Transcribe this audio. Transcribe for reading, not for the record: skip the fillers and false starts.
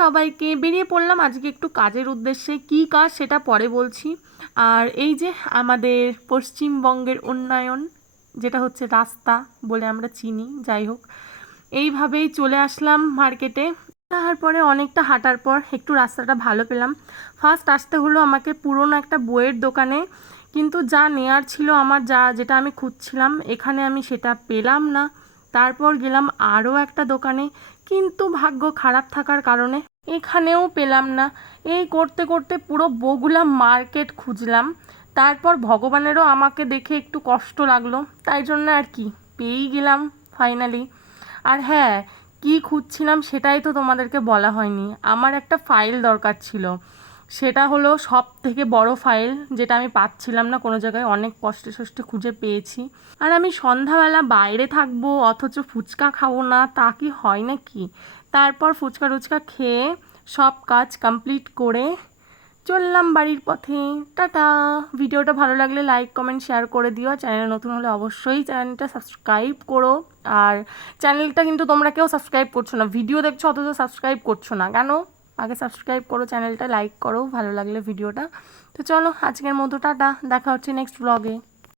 সবাইকে, বেরিয়ে পড়লাম আজকে একটু কাজের উদ্দেশ্যে। কি কাজ সেটা পরে বলছি। আর এই যে আমাদের পশ্চিমবঙ্গের উন্নয়ন, যেটা হচ্ছে রাস্তা বলে আমরা চিনি, যাই হোক, এইভাবেই চলে আসলাম মার্কেটে। তারপরে অনেকটা হাঁটার পর একটু রাস্তাটা ভালো পেলাম। ফার্স্ট আসতে হলো আমাকে পুরনো একটা বইয়ের দোকানে, কিন্তু যা নেয়ার ছিল আমার, যেটা আমি খুঁজছিলাম, এখানে আমি সেটা পেলাম না। তারপর গেলাম আরও একটা দোকানে, কিন্তু ভাগ্য খারাপ থাকার কারণে এখানেও পেলাম না। এই করতে করতে পুরো বগুলা মার্কেট খুঁজলাম। তারপর ভগবানেরও আমাকে দেখে একটু কষ্ট লাগলো, তাই জন্য আর কি পেয়েই গেলাম ফাইনালি। আর হ্যাঁ, কি খুঁজছিলাম সেটাই তো তোমাদেরকে বলা হয়নি। আমার একটা ফাইল দরকার ছিল, সেটা হলো সব থেকে বড় ফাইল, যেটা আমি পাচ্ছিলাম না কোনো জায়গায়। অনেক কষ্টে সষ্টে খুঁজে পেয়েছি। আর আমি সন্ধ্যাবেলা বাইরে থাকবো অথচ ফুচকা খাবো না, তা কি হয় নাকি? তারপর ফুচকা টুচকা খেয়ে সব কাজ কমপ্লিট করে চললাম বাড়ির পথে। টাটা। ভিডিওটা ভালো লাগলে লাইক কমেন্ট শেয়ার করে দিও। চ্যানেলে নতুন হলে অবশ্যই চ্যানেলটা সাবস্ক্রাইব করো। আর চ্যানেলটা কিন্তু তোমরা কেউ সাবস্ক্রাইব করছো না, ভিডিও দেখছো অথচ সাবস্ক্রাইব করছো না কেন? আগে সাবস্ক্রাইব করো, চ্যানেলটা লাইক করো ভালো লাগলে ভিডিওটা। তো চলো আজকের মতো টাটা, দেখা হচ্ছে নেক্সট ব্লগে।